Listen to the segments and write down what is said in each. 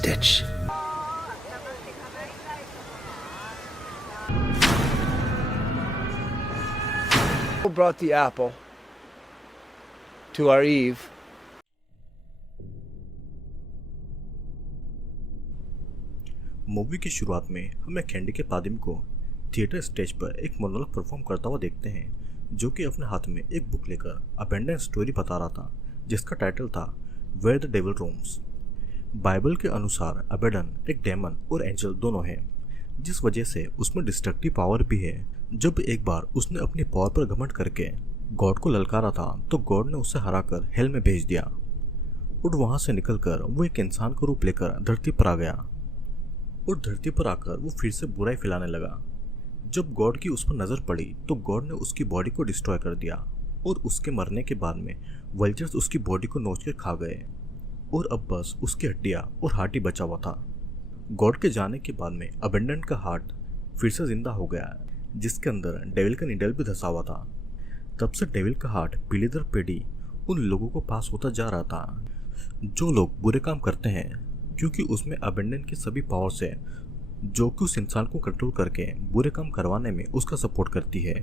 Stitch. Who brought the apple to our Eve? Movie की शुरुआत में हमें कैंडी के पादिम को थिएटर स्टेज पर एक मोनोलॉग परफॉर्म करता हुआ देखते हैं, जो कि अपने हाथ में एक बुक लेकर अबेंडन स्टोरी बता रहा था, जिसका टाइटल था where the devil roams. Bible के अनुसार अबेडन एक डेमन और एंजल दोनों है, जिस वजह से उसमें डिस्ट्रक्टिव पावर भी है। जब एक बार उसने अपनी पावर पर घमंड करके गॉड को ललकारा था, तो गॉड ने उसे हराकर हेल में भेज दिया और वहां से निकलकर वो एक इंसान का रूप लेकर धरती पर आ गया और धरती पर आकर वो फिर से बुराई फैलाने लगा। जब गॉड की उस पर नजर पड़ी तो गॉड ने उसकी बॉडी को डिस्ट्रॉय कर दिया और उसके मरने के बाद में वल्चर्स उसकी बॉडी को नोच कर खा गए और अब बस उसकी हड्डियां और हार्ट ही बचा हुआ था। गॉड के जाने के बाद में अबेंडेंट का हार्ट फिर से जिंदा हो गया, जिसके अंदर डेविल का नीडल भी धंसा हुआ था। तब से डेविल का हार्ट पीढ़ी दर पीढ़ी उन लोगों को पास होता जा रहा था जो लोग बुरे काम करते हैं, क्योंकि उसमें अबेंडेंट की सभी पावर्स है जो कि उस इंसान को कंट्रोल करके बुरे काम करवाने में उसका सपोर्ट करती है।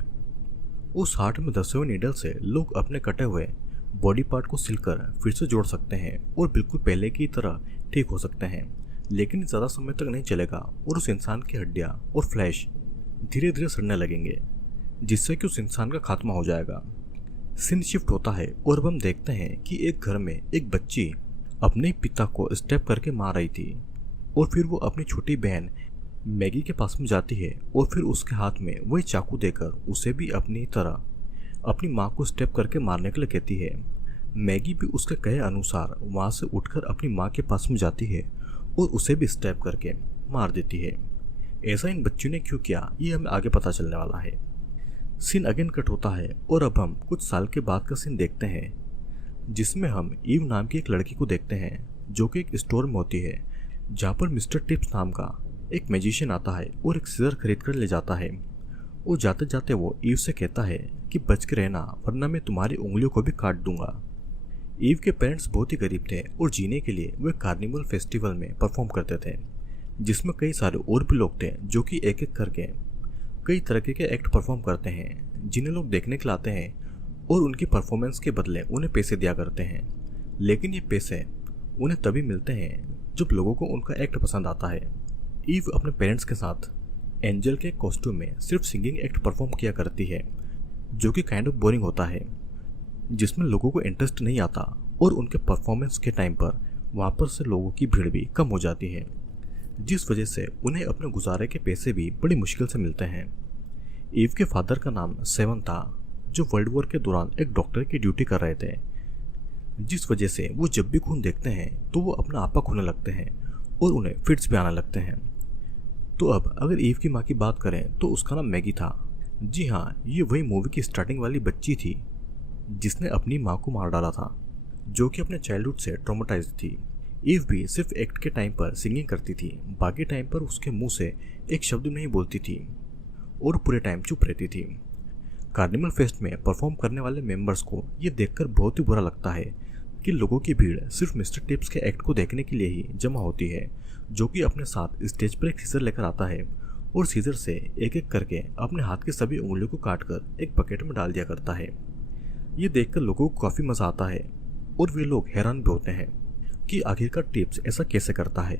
उस हार्ट में धसे हुए नीडल से लोग अपने कटे हुए बॉडी पार्ट को सिलकर फिर से जोड़ सकते हैं और बिल्कुल पहले की तरह ठीक हो सकते हैं, लेकिन ज़्यादा समय तक नहीं चलेगा और उस इंसान की हड्डियाँ और फ्लैश धीरे धीरे सड़ने लगेंगे, जिससे कि उस इंसान का खात्मा हो जाएगा। सीन शिफ्ट होता है और अब हम देखते हैं कि एक घर में एक बच्ची अपने पिता को स्टेप करके मार रही थी और फिर वो अपनी छोटी बहन मैगी के पास में जाती है और फिर उसके हाथ में वही चाकू देकर उसे भी अपनी तरह अपनी माँ को स्टेप करके मारने के लिए कहती है। मैगी भी उसके कहे अनुसार वहाँ से उठकर अपनी माँ के पास में जाती है और उसे भी स्टेप करके मार देती है। ऐसा इन बच्चों ने क्यों किया, ये हमें आगे पता चलने वाला है। सीन अगेन कट होता है और अब हम कुछ साल के बाद का सीन देखते हैं, जिसमें हम ईव नाम की एक लड़की को देखते हैं जो कि एक स्टोर में होती है, जहाँ पर मिस्टर टिप्स नाम का एक मैजिशियन आता है और एक सीजर खरीद कर ले जाता है और जाते जाते वो ईव से कहता है कि बच के रहना, वरना मैं तुम्हारी उंगलियों को भी काट दूंगा। ईव के पेरेंट्स बहुत ही गरीब थे और जीने के लिए वे कार्निवल फेस्टिवल में परफॉर्म करते थे, जिसमें कई सारे और भी लोग थे जो कि एक एक करके कई तरह के एक्ट परफॉर्म करते हैं, जिन्हें लोग देखने के लिए आते हैं और उनकी परफॉर्मेंस के बदले उन्हें पैसे दिया करते हैं। लेकिन ये पैसे उन्हें तभी मिलते हैं जब लोगों को उनका एक्ट पसंद आता है। ईव अपने पेरेंट्स के साथ एंजल के कॉस्ट्यूम में सिर्फ सिंगिंग एक्ट परफॉर्म किया करती है, जो कि काइंड ऑफ बोरिंग होता है, जिसमें लोगों को इंटरेस्ट नहीं आता और उनके परफॉर्मेंस के टाइम पर वहाँ पर से लोगों की भीड़ भी कम हो जाती है, जिस वजह से उन्हें अपने गुजारे के पैसे भी बड़ी मुश्किल से मिलते हैं। ईव के फादर का नाम सेवन था, जो वर्ल्ड वॉर के दौरान एक डॉक्टर की ड्यूटी कर रहे थे, जिस वजह से वो जब भी खून देखते हैं तो वो अपना आपा खोने लगते हैं और उन्हें फिट्स भी आने लगते हैं। तो अब अगर ईव की माँ की बात करें तो उसका नाम मैगी था। जी हाँ, ये वही मूवी की स्टार्टिंग वाली बच्ची थी जिसने अपनी माँ को मार डाला था, जो कि अपने चाइल्डहुड से ट्रॉमेटाइज्ड थी। ईव भी सिर्फ एक्ट के टाइम पर सिंगिंग करती थी, बाकी टाइम पर उसके मुंह से एक शब्द नहीं बोलती थी और पूरे टाइम चुप रहती थी। कार्निवल फेस्ट में परफॉर्म करने वाले मेंबर्स को ये देखकर बहुत ही बुरा लगता है कि लोगों की भीड़ सिर्फ मिस्टर टिप्स के एक्ट को देखने के लिए ही जमा होती है, जो कि अपने साथ स्टेज पर एक सीजर लेकर आता है और सीजर से एक एक करके अपने हाथ की सभी उंगलियों को काटकर एक बकेट में डाल दिया करता है। ये देखकर लोगों को काफ़ी मज़ा आता है और वे लोग हैरान भी होते हैं कि आखिरकार टिप्स ऐसा कैसे करता है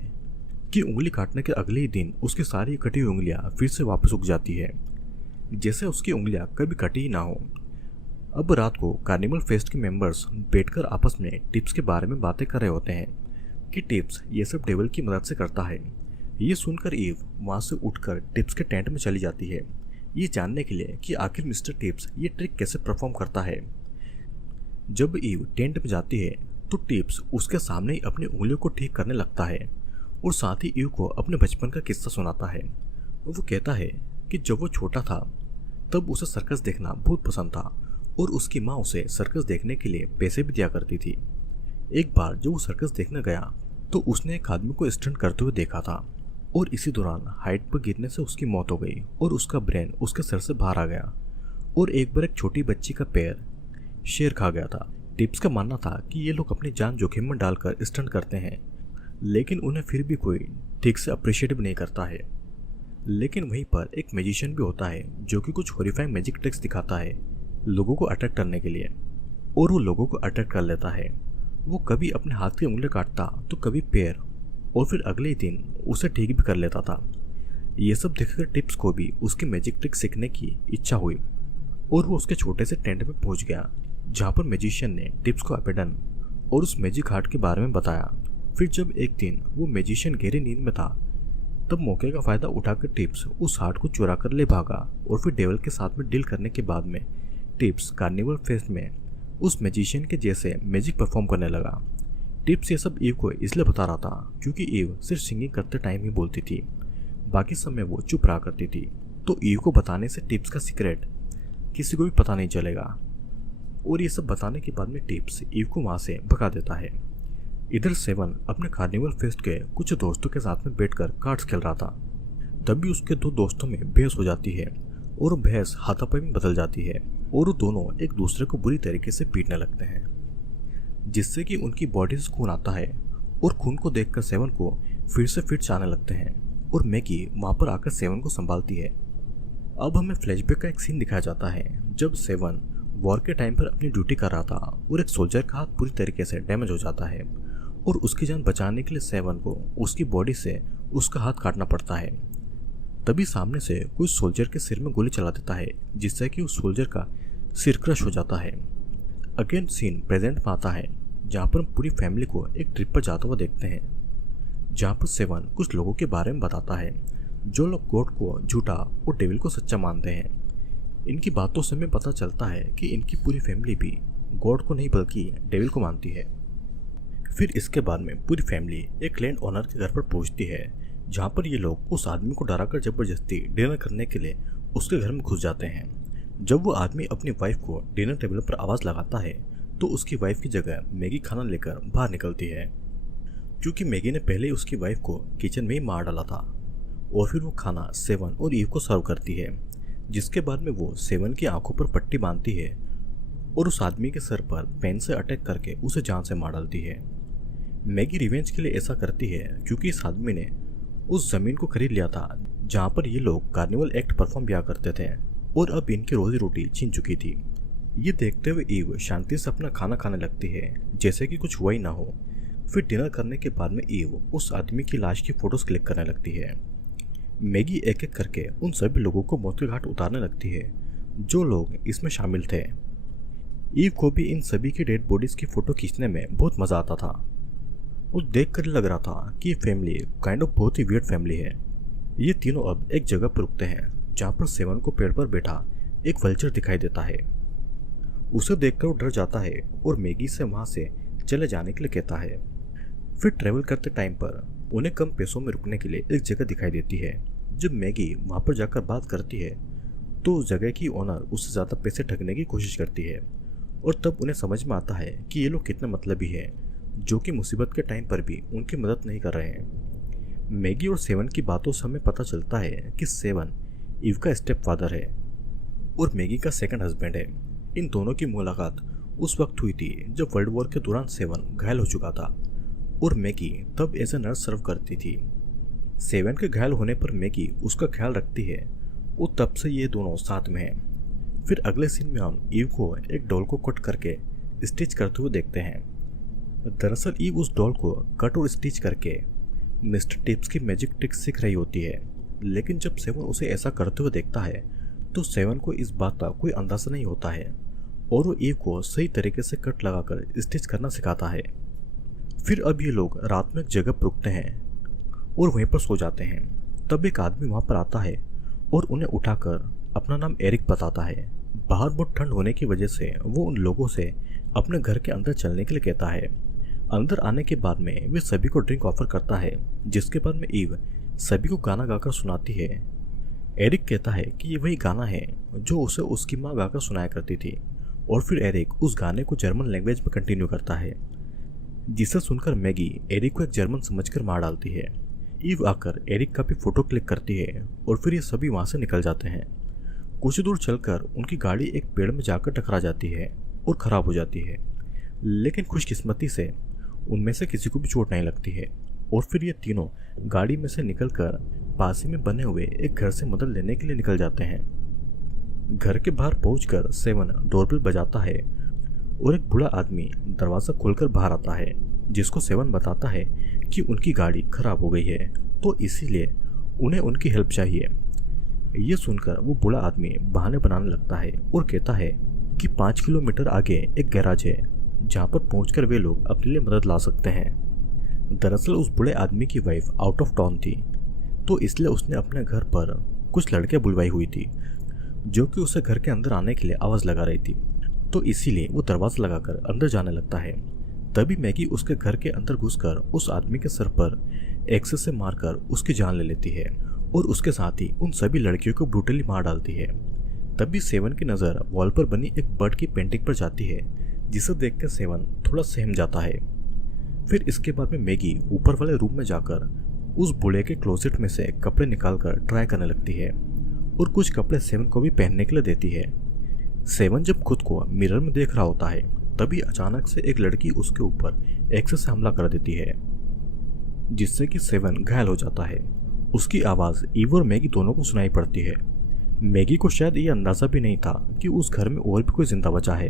कि उंगली काटने के अगले ही दिन उसकी सारी कटी हुई उंगलियां फिर से वापस उग जाती है, जैसे उसकी उंगलियां कभी कटी ही ना हो। अब रात को कार्निवल फेस्ट के मेंबर्स बैठकर आपस में टिप्स के बारे में बातें कर रहे होते हैं कि टिप्स ये सब डेविल की मदद से करता है। ये सुनकर ईव वहाँ से उठकर टिप्स के टेंट में चली जाती है, ये जानने के लिए कि आखिर मिस्टर टिप्स ये ट्रिक कैसे परफॉर्म करता है। जब ईव टेंट में जाती है तो टिप्स उसके सामने ही अपनी उंगलियों को ठीक करने लगता है और साथ ही ईव को अपने बचपन का किस्सा सुनाता है। वो कहता है कि जब वो छोटा था तब उसे सर्कस देखना बहुत पसंद था और उसकी माँ उसे सर्कस देखने के लिए पैसे भी दिया करती थी। एक बार जब वो सर्कस देखने गया तो उसने एक आदमी को स्टंट करते हुए देखा था और इसी दौरान हाइट पर गिरने से उसकी मौत हो गई और उसका ब्रेन उसके सर से बाहर आ गया और एक बार एक छोटी बच्ची का पैर शेर खा गया था। टिप्स का मानना था कि ये लोग अपनी जान जोखिम में डालकर स्टंट करते हैं लेकिन उन्हें फिर भी कोई ठीक से अप्रिशिएट भी नहीं करता है। लेकिन वहीं पर एक मैजिशियन भी होता है जो कि कुछ हॉरिफाइंग मैजिक ट्रिक्स दिखाता है लोगों को अट्रैक्ट करने के लिए, और वो लोगों को अट्रैक्ट कर लेता है। वो कभी अपने हाथ की उंगली काटता तो कभी पैर, और फिर अगले ही दिन उसे ठीक भी कर लेता था। ये सब देखकर टिप्स को भी उसकी मैजिक ट्रिक सीखने की इच्छा हुई और वो उसके छोटे से टेंट में पहुंच गया जहाँ पर मैजिशियन ने टिप्स को अबेडन और उस मैजिक हार्ट के बारे में बताया। फिर जब एक दिन वो मैजिशियन गहरी नींद में था, तब मौके का फायदा उठाकर टिप्स उस हार्ट को चुरा कर ले भागा और फिर डेविल के साथ में डील करने के बाद में टिप्स कार्निवल फेस्ट में उस मैजिशियन के जैसे मैजिक परफॉर्म करने लगा। टिप्स ये सब ईव को इसलिए बता रहा था क्योंकि ईव सिर्फ सिंगिंग करते टाइम ही बोलती थी, बाकी समय वो चुप रहा करती थी। तो ईव को बताने से टिप्स का सीक्रेट किसी को भी पता नहीं चलेगा। और ये सब बताने के बाद में टिप्स ईव को वहाँ से भगा देता है। इधर सेवन अपने कार्निवल फेस्ट के कुछ दोस्तों के साथ में बैठकर कार्ड्स खेल रहा था। तभी उसके दो दोस्तों में बहस हो जाती है और बहस हाथापाई में बदल जाती है और वो दोनों एक दूसरे को बुरी तरीके से पीटने लगते हैं, जिससे कि उनकी बॉडी से खून आता है। और खून को देखकर सेवन को फिर से फिट्स आने लगते हैं और मैगी वहाँ पर आकर सेवन को संभालती है। अब हमें फ्लैशबैक का एक सीन दिखाया जाता है जब सेवन वॉर के टाइम पर अपनी ड्यूटी कर रहा था और एक सोल्जर का हाथ पूरी तरीके से डैमेज हो जाता है और उसकी जान बचाने के लिए सेवन को उसकी बॉडी से उसका हाथ काटना पड़ता है। तभी सामने से कोई सोल्जर के सिर में गोली चला देता है जिससे कि उस सोल्जर का सिर क्रश हो जाता है। अगेन सीन प्रेजेंट में आता है जहाँ पर हम पूरी फैमिली को एक ट्रिप पर जाता हुआ देखते हैं, जहाँ पर सेवन कुछ लोगों के बारे में बताता है जो लोग गॉड को झूठा और डेविल को सच्चा मानते हैं। इनकी बातों से हमें पता चलता है कि इनकी पूरी फैमिली भी गॉड को नहीं बल्कि डेविल को मानती है। फिर इसके बाद में पूरी फैमिली एक लैंड ओनर के घर पर पहुंचती है जहाँ पर ये लोग उस आदमी को डराकर जबरदस्ती डिनर करने के लिए उसके घर में घुस जाते हैं। जब वो आदमी अपनी वाइफ को डिनर टेबल पर आवाज़ लगाता है तो उसकी वाइफ की जगह मैगी खाना लेकर बाहर निकलती है, क्योंकि मैगी ने पहले ही उसकी वाइफ को किचन में ही मार डाला था। और फिर वो खाना सेवन और ईव को सर्व करती है, जिसके बाद में वो सेवन की आंखों पर पट्टी बांधती है और उस आदमी के सर पर पेन से अटैक करके उसे जान से मार डालती है। मैगी रिवेंज के लिए ऐसा करती है क्योंकि इस आदमी ने उस जमीन को खरीद लिया था जहाँ पर ये लोग कार्निवल एक्ट परफॉर्म किया करते थे और अब इनकी रोजी रोटी छीन चुकी थी। ये देखते हुए ईव शांति से अपना खाना खाने लगती है जैसे कि कुछ हुआ ही ना हो। फिर डिनर करने के बाद में ईव उस आदमी की लाश की फोटोज क्लिक करने लगती है। मैगी एक एक करके उन सभी लोगों को मौत के घाट उतारने लगती है जो लोग इसमें शामिल थे। ईव को भी इन सभी की डेड बॉडीज की फोटो खींचने में बहुत मजा आता था और देख कर लग रहा था कि ये फैमिली काइंड ऑफ बहुत ही वियर्ड फैमिली है। ये तीनों अब एक जगह पर रुकते हैं जहाँ पर सेवन को पेड़ पर बैठा एक वल्चर दिखाई देता है। उसे देखकर वो डर जाता है और मैगी से वहाँ से चले जाने के लिए कहता है। फिर ट्रेवल करते टाइम पर उन्हें कम पैसों में रुकने के लिए एक जगह दिखाई देती है। जब मैगी वहाँ पर जाकर बात करती है तो उस जगह की ओनर उससे ज़्यादा पैसे ठगने की कोशिश करती है और तब उन्हें समझ में आता है कि ये लोग कितने मतलबी हैं जो कि मुसीबत के टाइम पर भी उनकी मदद नहीं कर रहे हैं। मैगी और सेवन की बातों से हमें पता चलता है कि सेवन ईव का स्टेप फादर है और मैगी का सेकंड हस्बैंड है। इन दोनों की मुलाकात उस वक्त हुई थी जब वर्ल्ड वॉर के दौरान सेवन घायल हो चुका था और मैगी तब एज ए नर्स सर्व करती थी। सेवन के घायल होने पर मैगी उसका ख्याल रखती है और तब से ये दोनों साथ में हैं। फिर अगले सीन में हम ईव को एक डॉल को कट करके स्टिच करते हुए देखते हैं। दरअसल ईव उस डॉल को कट और स्टिच करके मिस्टर टिप्स की मैजिक ट्रिक सीख रही होती है, लेकिन जब सेवन उसे ऐसा करते हुए देखता है तो सेवन को इस बात का कोई अंदाजा नहीं होता है और वो ईव को सही तरीके से कट लगाकर स्टिच करना सिखाता है। फिर अब ये लोग रात में एक जगह पर रुकते हैं और वहीं पर सो जाते हैं। तब एक आदमी वहाँ पर आता है और उन्हें उठाकर अपना नाम एरिक बताता है। बाहर बहुत ठंड होने की वजह से वो उन लोगों से अपने घर के अंदर चलने के लिए कहता है। अंदर आने के बाद में वे सभी को ड्रिंक ऑफर करता है, जिसके बाद में ईव सभी को गाना गाकर सुनाती है। एरिक कहता है कि ये वही गाना है जो उसे उसकी माँ गाकर सुनाया करती थी और फिर एरिक उस गाने को जर्मन लैंग्वेज में कंटिन्यू करता है, जिसे सुनकर मैगी एरिक को एक जर्मन समझकर मार डालती है। ईव आकर एरिक का भी फोटो क्लिक करती है और फिर ये सभी वहाँ से निकल जाते हैं। कुछ दूर चलकर उनकी गाड़ी एक पेड़ में जाकर टकरा जाती है और ख़राब हो जाती है, लेकिन खुशकिस्मती से उनमें से किसी को भी चोट नहीं लगती है। और फिर ये तीनों गाड़ी में से निकलकर पास ही में बने हुए एक घर से मदद लेने के लिए निकल जाते हैं। घर के बाहर पहुंचकर सेवन डोरबेल बजाता है और एक बूढ़ा आदमी दरवाज़ा खोलकर बाहर आता है, जिसको सेवन बताता है कि उनकी गाड़ी खराब हो गई है, तो इसीलिए उन्हें उनकी हेल्प चाहिए। ये सुनकर वो बूढ़ा आदमी बहाने बनाने लगता है और कहता है कि 5 किलोमीटर आगे एक गैराज है जहाँ पर पहुंचकर वे लोग अपने लिए मदद ला सकते हैं। दरअसल उस बूढ़े आदमी की वाइफ आउट ऑफ टाउन थी, तो इसलिए उसने अपने घर पर कुछ लड़कियां बुलवाई हुई थी जो कि उसे घर के अंदर आने के लिए आवाज़ लगा रही थी, तो इसीलिए वो दरवाज़ा लगाकर अंदर जाने लगता है। तभी मैगी उसके घर के अंदर घुसकर उस आदमी के सर पर एक्सेस से मारकर उसकी जान ले लेती है और उसके साथ ही उन सभी लड़कियों को ब्रूटली मार डालती है। तभी सेवन की नज़र वॉल पर बनी एक बर्ड की पेंटिंग पर जाती है, जिसे देखकर सेवन थोड़ा सहम जाता है। फिर इसके बाद में मैगी ऊपर वाले रूम में जाकर उस बूढ़े के क्लोजेट में से कपड़े निकालकर ट्राई करने लगती है और कुछ कपड़े सेवन को भी पहनने के लिए देती है। सेवन जब खुद को मिरर में देख रहा होता है, तभी अचानक से एक लड़की उसके ऊपर एक्सेस से हमला कर देती है, जिससे कि सेवन घायल हो जाता है। उसकी आवाज़ ईव और मैगी दोनों को सुनाई पड़ती है। मैगी को शायद ये अंदाज़ा भी नहीं था कि उस घर में और भी कोई जिंदा बचा है,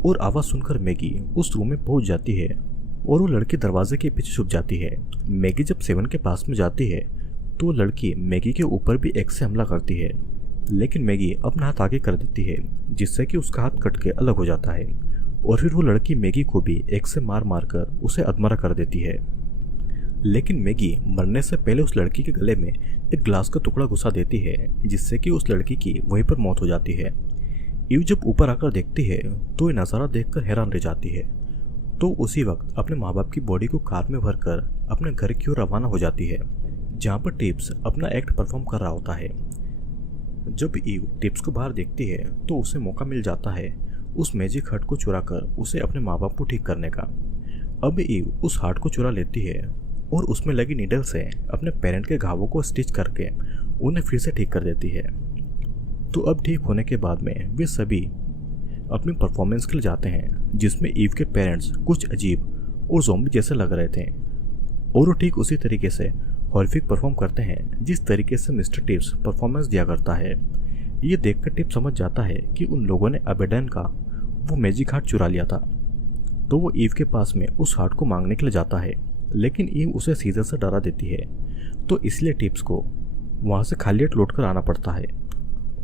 और आवाज़ सुनकर मैगी उस रूम में पहुंच जाती है और वो लड़की दरवाजे के पीछे छुप जाती है। मैगी जब सेवन के पास में जाती है तो लड़की मैगी के ऊपर भी एक्स से हमला करती है, लेकिन मैगी अपना हाथ आगे कर देती है, जिससे कि उसका हाथ कट के अलग हो जाता है और फिर वो लड़की मैगी को भी एक्स से मार मार कर उसे अधमरा कर देती है। लेकिन मैगी मरने से पहले उस लड़की के गले में एक ग्लास का टुकड़ा घुसा देती है, जिससे कि उस लड़की की वहीं पर मौत हो जाती है। ईव जब ऊपर आकर देखती है तो ये नज़ारा देखकर हैरान रह जाती है, तो उसी वक्त अपने माँ बाप की बॉडी को कार में भरकर अपने घर की ओर रवाना हो जाती है, जहाँ पर टिप्स अपना एक्ट परफॉर्म कर रहा होता है। जब ईव टिप्स को बाहर देखती है तो उसे मौका मिल जाता है उस मैजिक हार्ट को चुराकर उसे अपने माँ बाप को ठीक करने का। अब ईव उस हार्ट को चुरा लेती है और उसमें लगी नीडल से अपने पेरेंट के घावों को स्टिच करके उन्हें फिर से ठीक कर देती है। तो अब ठीक होने के बाद में वे सभी अपनी परफॉर्मेंस के लिए जाते हैं, जिसमें ईव के पेरेंट्स कुछ अजीब और ज़ॉम्बी जैसे लग रहे थे, और वो ठीक उसी तरीके से हॉरिफिक परफॉर्म करते हैं जिस तरीके से मिस्टर टिप्स परफॉर्मेंस दिया करता है। ये देखकर टिप्स समझ जाता है कि उन लोगों ने अबेडन का वो मैजिक हार्ट चुरा लिया था, तो वो ईव के पास में उस हार्ट को मांगने के लिए जाता है, लेकिन ईव उसे सीजर से डरा देती है, तो इसलिए टिप्स को वहाँ से खाली हाथ लौट कर आना पड़ता है।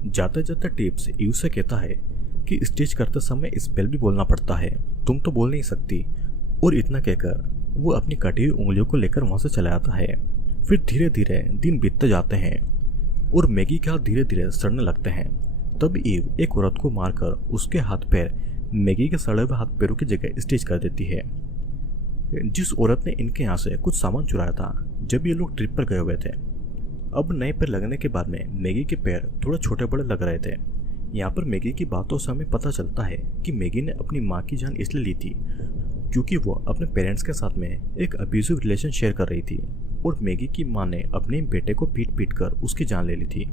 जाते जाते टिप्स ईव से कहता है कि स्टिच करते समय स्पेल भी बोलना पड़ता है, तुम तो बोल नहीं सकती, और इतना कहकर वो अपनी कटी हुई उंगलियों को लेकर वहाँ से चला आता है। फिर धीरे धीरे दिन बीतते जाते हैं और मैगी के हाथ धीरे धीरे सड़ने लगते हैं। तब ईव एक औरत को मारकर उसके हाथ पैर मैगी के सड़े हुए हाथ पैरों की जगह स्टिच कर देती है, जिस औरत ने इनके यहाँ से कुछ सामान चुराया था जब ये लोग ट्रिप पर गए हुए थे। अब नए पैर लगने के बाद में मैगी के पैर थोड़े छोटे बड़े लग रहे थे। यहाँ पर मैगी की बातों से हमें पता चलता है कि मैगी ने अपनी माँ की जान इसलिए ली थी क्योंकि वो अपने पेरेंट्स के साथ में एक अब्यूजिव रिलेशन शेयर कर रही थी, और मैगी की माँ ने अपने बेटे को पीट पीट कर उसकी जान ले ली थी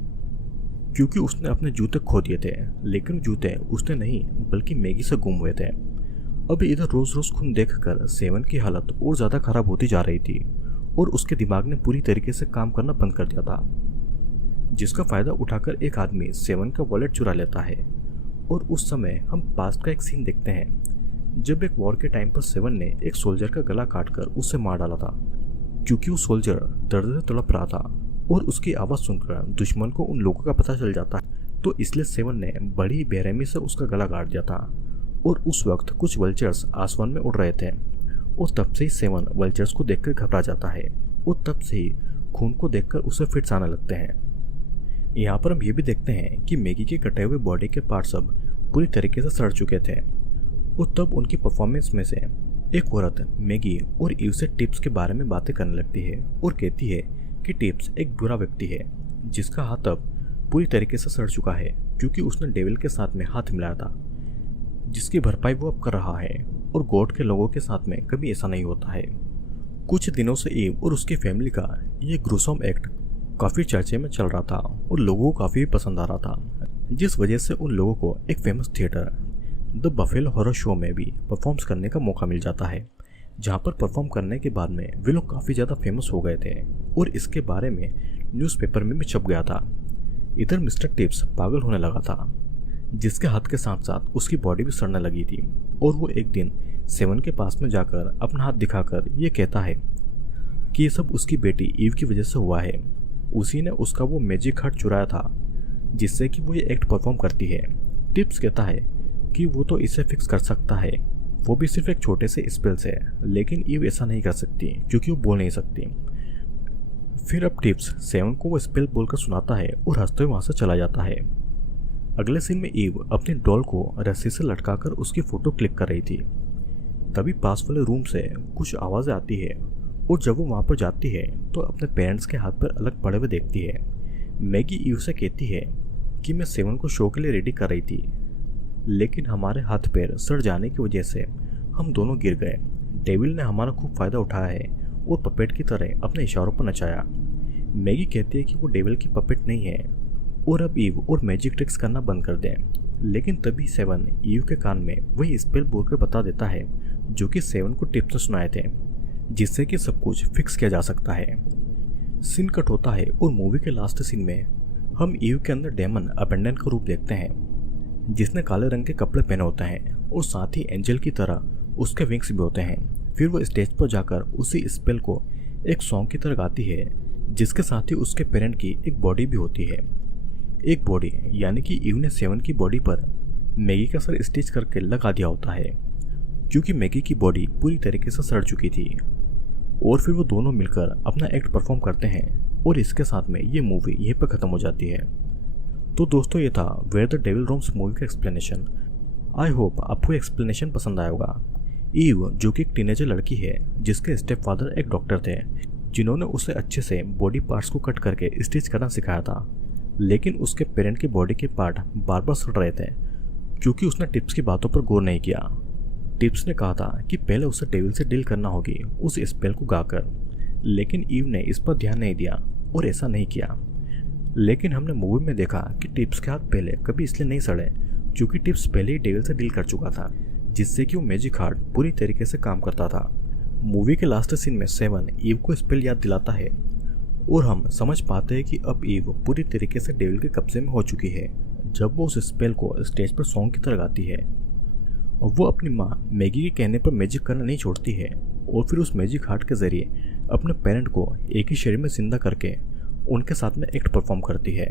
क्योंकि उसने अपने जूते खो दिए थे, लेकिन जूते उसने नहीं बल्कि मैगी से गुम हुए थे। अब इधर रोज रोज खून देखकर सेवन की हालत और ज़्यादा खराब होती जा रही थी और उसके दिमाग ने पूरी तरीके से काम करना बंद कर दिया था, जिसका फ़ायदा उठाकर एक आदमी सेवन का वॉलेट चुरा लेता है। और उस समय हम पास्ट का एक सीन देखते हैं जब एक वॉर के टाइम पर सेवन ने एक सोल्जर का गला काटकर उसे मार डाला था, क्योंकि वो सोल्जर दर्द से तड़प रहा था और उसकी आवाज़ सुनकर दुश्मन को उन लोगों का पता चल जाता है, तो इसलिए सेवन ने बड़ी बेरहमी से उसका गला काट दिया था। और उस वक्त कुछ वल्चर्स आसमान में उड़ रहे थे और तब से ही सेवन वल्चर्स को देखकर घबरा जाता है और तब से ही खून को देखकर उसे फिट्स आने लगते हैं। यहाँ पर हम ये भी देखते हैं कि मैगी के कटे हुए बॉडी के पार्ट्स अब पूरी तरीके से सड़ चुके थे, और तब उनकी परफॉर्मेंस में से एक औरत मैगी और ईव से टिप्स के बारे में बातें करने लगती है और कहती है कि टिप्स एक बुरा व्यक्ति है जिसका हाथ अब पूरी तरीके से सड़ चुका है क्योंकि उसने डेविल के साथ में हाथ मिलाया था, जिसकी भरपाई वो अब कर रहा है, और गॉड के लोगों के साथ में कभी ऐसा नहीं होता है। कुछ दिनों से ईव और उसकी फैमिली का ये ग्रूसम एक्ट काफ़ी चर्चे में चल रहा था और लोगों को काफ़ी पसंद आ रहा था, जिस वजह से उन लोगों को एक famous theatre the buffalo horror show में भी परफॉर्म्स करने का मौका मिल जाता है, जहाँ पर परफॉर्म करने के बाद में वे लोग काफ़ी ज़्यादा फेमस हो गए थे और इसके बारे में न्यूज़पेपर में भी छप गया था। इधर मिस्टर टिप्स पागल होने लगा था, जिसके हाथ के साथ साथ उसकी बॉडी भी सड़ने लगी थी और वो एक दिन सेवन के पास में जाकर अपना हाथ दिखाकर ये कहता है कि ये सब उसकी बेटी ईव की वजह से हुआ है। उसी ने उसका वो मैजिक हार्ट चुराया था जिससे कि वो ये एक्ट परफॉर्म करती है। टिप्स कहता है कि वो तो इसे फिक्स कर सकता है, वो भी सिर्फ एक छोटे से स्पेल से, लेकिन ईव ऐसा नहीं कर सकती क्योंकि वो बोल नहीं सकती। फिर अब टिप्स सेवन को वो स्पेल बोलकर सुनाता है और हंसते हुए वहाँ से चला जाता है। अगले सीन में ईव अपनी डॉल को रस्सी से लटकाकर उसकी फोटो क्लिक कर रही थी। तभी पास वाले रूम से कुछ आवाज़ें आती है और जब वो वहाँ पर जाती है तो अपने पेरेंट्स के हाथ पर अलग पड़े हुए देखती है। मैगी ईव से कहती है कि मैं सेवन को शो के लिए रेडी कर रही थी, लेकिन हमारे हाथ पैर सड़ जाने की वजह से हम दोनों गिर गए। डेविल ने हमारा खूब फ़ायदा उठाया है और पपेट की तरह अपने इशारों पर नचाया। मैगी कहती है कि वो डेविल की पपेट नहीं है और अब ईव और मैजिक ट्रिक्स करना बंद कर दें, लेकिन तभी सेवन ईव के कान में वही स्पेल बोलकर बता देता है जो कि सेवन को टिप्स ने सुनाए थे, जिससे कि सब कुछ फिक्स किया जा सकता है। सीन कट होता है और मूवी के लास्ट सीन में हम ईव के अंदर डेमन अबेंडन का रूप देखते हैं, जिसने काले रंग के कपड़े पहने होते हैं और साथ ही एंजल की तरह उसके विंग्स भी होते हैं। फिर वो स्टेज पर जाकर उसी स्पेल को एक सॉन्ग की तरह गाती है, जिसके साथ ही उसके पेरेंट की एक बॉडी भी होती है। एक बॉडी यानी कि ईव ने सेवन की बॉडी पर मैगी का सर स्टिच करके लगा दिया होता है, क्योंकि मैगी की बॉडी पूरी तरीके से सड़ चुकी थी। और फिर वो दोनों मिलकर अपना एक्ट परफॉर्म करते हैं और इसके साथ में ये मूवी यहीं पर ख़त्म हो जाती है। तो दोस्तों ये था where the devil roams movie का एक्सप्लेनेशन। आई होप आपको एक्सप्लेनेशन पसंद आया होगा। ईव जो कि एक टीनेजर लड़की है जिसके स्टेप फादर एक डॉक्टर थे, जिन्होंने उसे अच्छे से बॉडी पार्ट्स को कट करके स्टिच करना सिखाया था, लेकिन उसके पेरेंट की बॉडी के पार्ट बार बार सड़ रहे थे क्योंकि उसने टिप्स की बातों पर गौर नहीं किया। टिप्स ने कहा था कि पहले उसे डेविल से डील करना होगी उस स्पेल को गाकर, लेकिन ईव ने इस पर ध्यान नहीं दिया और ऐसा नहीं किया। लेकिन हमने मूवी में देखा कि टिप्स के हाथ पहले कभी इसलिए नहीं सड़े क्योंकि टिप्स पहले ही डेविल से डील कर चुका था, जिससे कि वो मैजिक हार्ट पूरी तरीके से काम करता था। मूवी के लास्ट सीन में सेवन ईव को स्पेल याद दिलाता है और हम समझ पाते हैं कि अब ईव पूरी तरीके से डेविल के कब्जे में हो चुकी है जब वो उस स्पेल को स्टेज पर सॉन्ग की तरह गाती है। और वो अपनी माँ मैगी के कहने पर मैजिक करना नहीं छोड़ती है और फिर उस मैजिक हार्ट के जरिए अपने पेरेंट को एक ही शरीर में जिंदा करके उनके साथ में एक्ट परफॉर्म करती है।